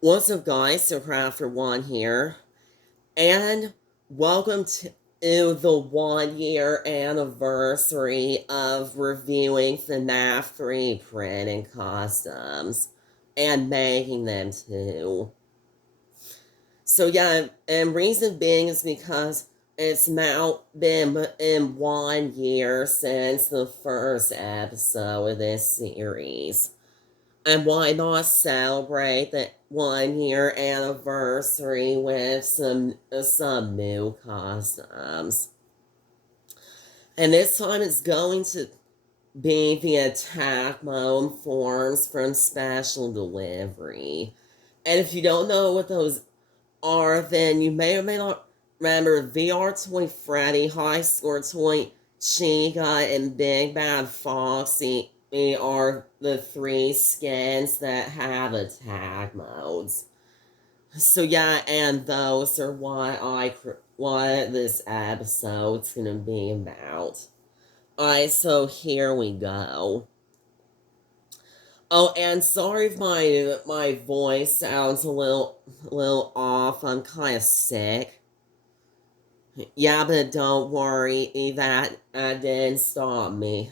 What's up, guys? So Crafter One here, and welcome to the 1 year anniversary of reviewing FNAF 3 printing customs and making them too. So yeah, and reason being is because it's now been in 1 year since the first episode of this series. And why not celebrate the 1 year anniversary with some new customs? And this time it's going to be the attack mode forms from Special Delivery. And if you don't know what those are, then you may or may not remember VR Toy Freddy, High Score Toy Chica, and Big Bad Foxy are the three skins that have attack modes. So yeah, and those are what this episode's gonna be about. Alright, so here we go. Oh, and sorry if my voice sounds a little off. I'm kind of sick. Yeah, but don't worry, that didn't stop me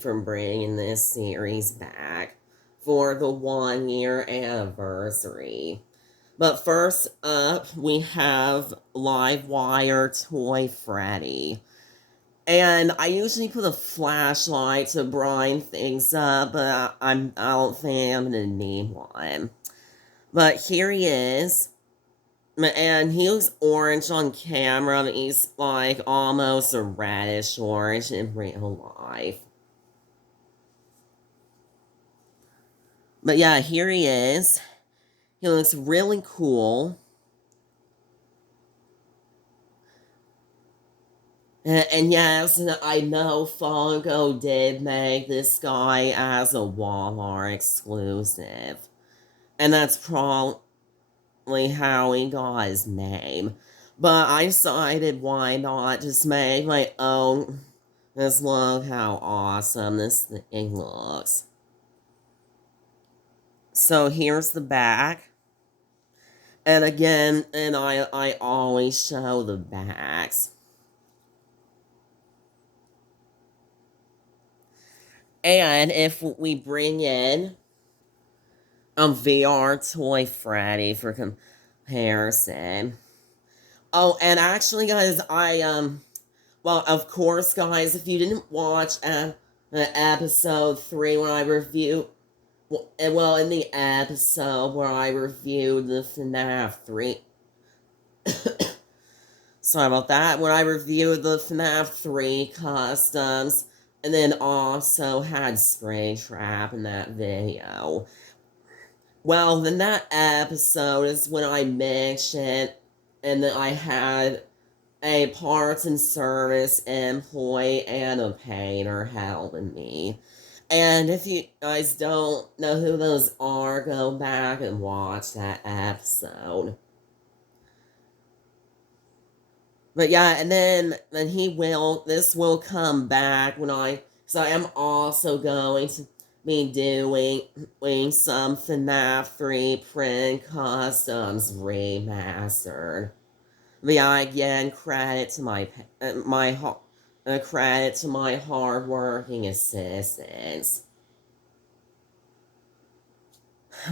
from bringing this series back for the 1 year anniversary. But first up, we have Livewire Toy Freddy. And I usually put a flashlight to brighten things up, but I don't think I'm gonna need one. But here he is. And he looks orange on camera, but he's like almost a reddish orange in real life. But yeah, here he is. He looks really cool. And yes, I know Funko did make this guy as a Walmart exclusive. And that's probably how he got his name. But I decided why not just make my own. Just look how awesome this thing looks. So here's the back. And again, and I always show the backs. And if we bring in a VR Toy Freddy for comparison. Oh, and actually, guys, well, of course, guys, if you didn't watch episode 3 when I reviewed, well, in the episode where I reviewed the FNAF 3, sorry about that, when I reviewed the FNAF 3 customs, and then also had Springtrap in that video. Well, then that episode is when I mentioned and that I had a parts and service employee and a painter helping me. And if you guys don't know who those are, go back and watch that episode. But yeah, and then this will come back so I am also going to be doing some FNAF 3 print customs remastered. But yeah, again, credit to credit to my hardworking assistants.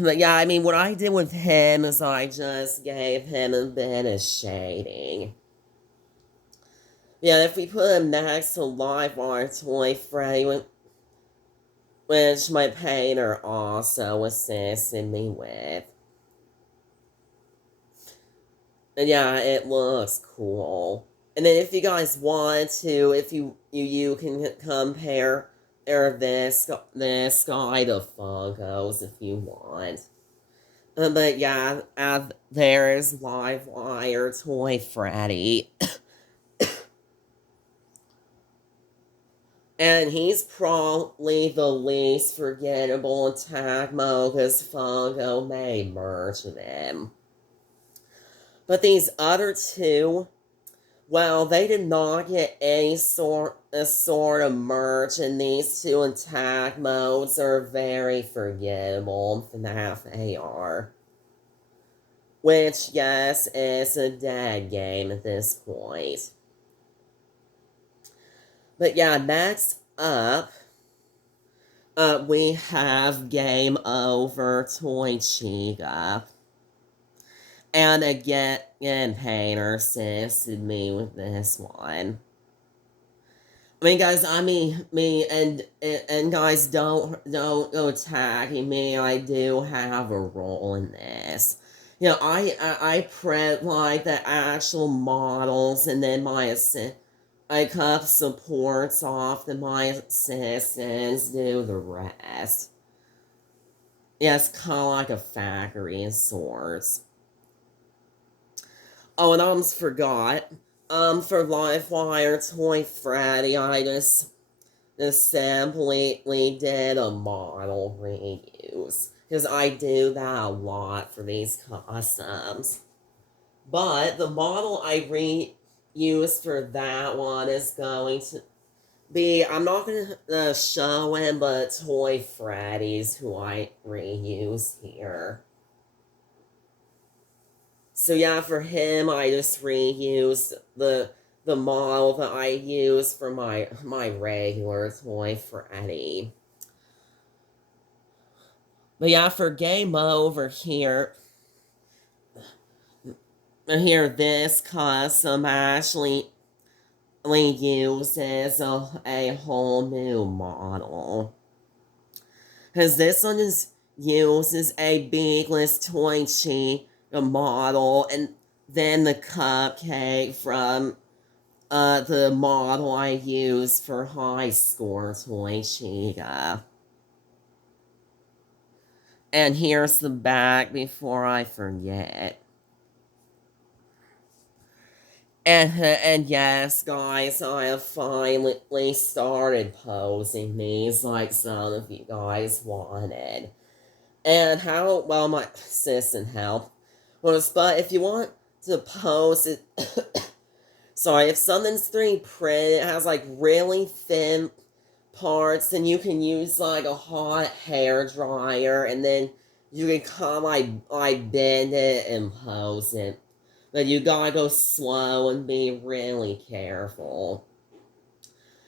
But yeah, I mean, what I did with him is I just gave him a bit of shading. Yeah, if we put him next to Livewire Toy Freddy, which my painter also assisted me with. And yeah, it looks cool. And then if you guys want to, if you can compare this guy to Funkos if you want. But yeah, there's Livewire Toy Freddy. And he's probably the least forgettable attack mode because Funko made merch with him. But these other two, well, they did not get any sort of merch, and these two attack modes are very forgettable in FNAF AR. which, yes, is a dead game at this point. But yeah, next up, we have Game Over Toy Chica. And again, Painter assisted me with this one. I mean, guys, and guys, don't go attacking me. I do have a role in this. You know, I print like the actual models, and then I cut supports off, and my assistants do the rest. Yeah, it's kind of like a factory of sorts. Oh, and I almost forgot. For Livewire Toy Freddy, I just simply did a model reuse. Because I do that a lot for these customs. But the model I reused for that one is going to be, I'm not going to show him, but Toy Freddy's who I reuse here. So yeah, for him, I just reused the model that I use for my regular Toy Freddy. But yeah, for Game Over here this custom actually uses a whole new model. Because this one uses a beakless Toy Chi model, and then the cupcake from the model I use for high score Toy Chica. And here's the back before I forget. And yes, guys, I have finally started posing these like some of you guys wanted. And how, well, my assistant helped was, but if you want to post it, sorry, if something's 3D printed, it has like really thin parts, then you can use like a hot hair dryer, and then you can kind of like bend it and pose it. But you gotta go slow and be really careful.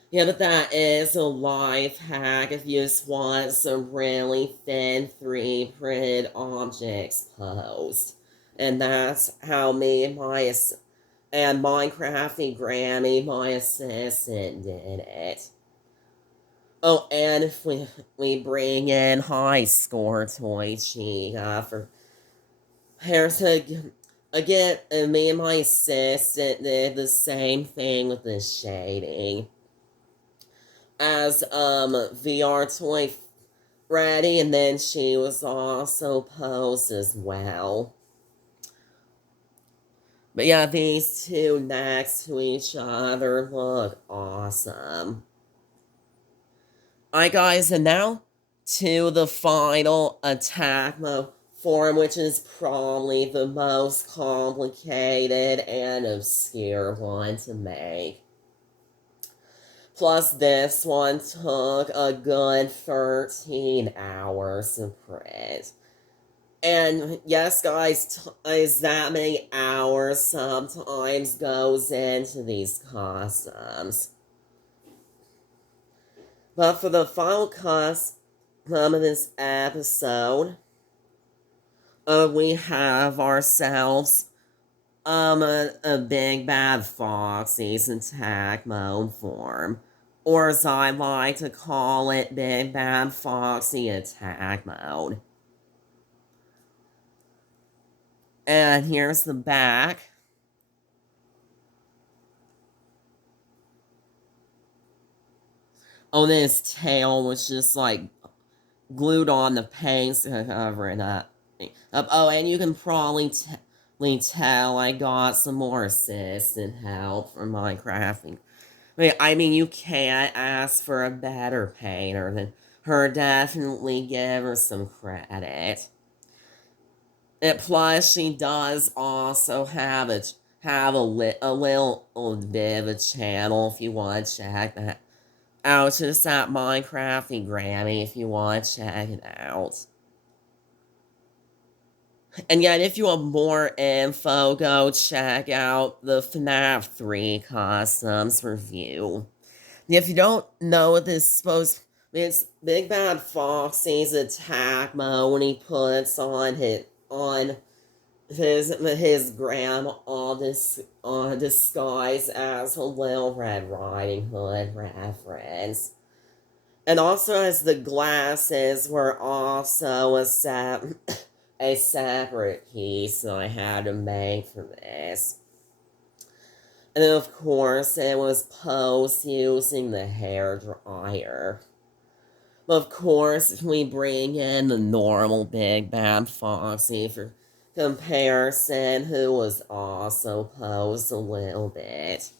Yeah, but that is a life hack if you just want some really thin 3D printed objects posed. And that's how me and Minecrafty Grammy, my assistant, did it. Oh, and if we bring in high score Toy Chica for here's again, and me and my assistant did the same thing with the shading as VR Toy Freddy, and then she was also posed as well. But yeah, these two next to each other look awesome. Alright guys, and now to the final attack mode form, which is probably the most complicated and obscure one to make. Plus, this one took a good 13 hours to print. And yes, guys, is that many hours sometimes goes into these customs. But for the final custom of this episode, we have ourselves a big bad Foxy's attack mode form. Or as I like to call it, Big Bad Foxy attack mode. And here's the back. Oh, this tail was just like glued on the paint to cover it up. Oh, and you can probably tell I got some more assistant help from Minecrafting. I mean, you can't ask for a better painter than her. Definitely give her some credit. And plus, she does also have a little bit of a channel if you want to check that out. Just at Minecrafting Granny if you want to check it out. And yet, if you want more info, go check out the FNAF 3 Customs review. If you don't know what this is supposed, it's Big Bad Foxy's attack mode when he puts on his grandma disguise as a Little Red Riding Hood reference. And also as the glasses were also a separate piece that I had to make for this. And of course, it was posed using the hair dryer. Of course, we bring in the normal Big Bad Foxy for comparison, who was also posed a little bit.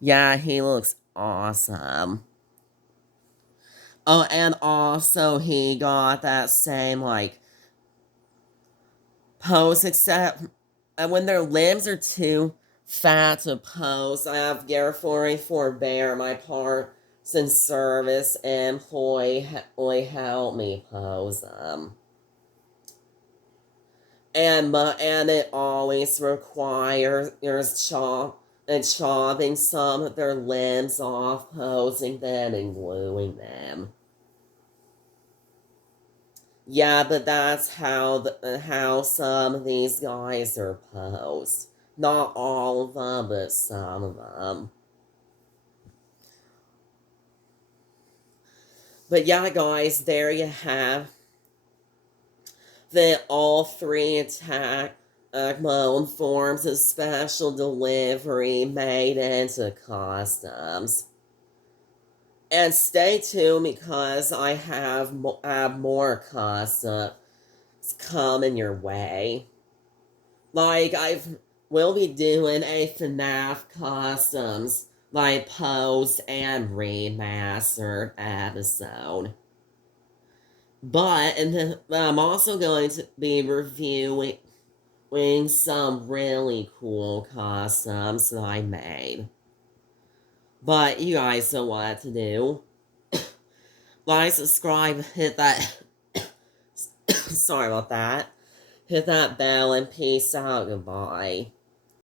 Yeah, he looks awesome. Oh, and also he got that same, like, pose, except when their limbs are too fat to pose, I have Garofori Forbear, my parts and service employee, help me pose them. And it always requires chopping some of their limbs off, posing them, and gluing them. Yeah, but that's how some of these guys are posed. Not all of them, but some of them. But yeah, guys, there you have the all three attack mode forms of special delivery made into customs. And stay tuned because I have more customs coming your way. Like, will be doing a FNAF Customs, like, post and remastered episode. But, and then I'm also going to be reviewing some really cool customs that I made. But you guys know what to do. Like, subscribe, hit that. Sorry about that. Hit that bell and peace out. Goodbye.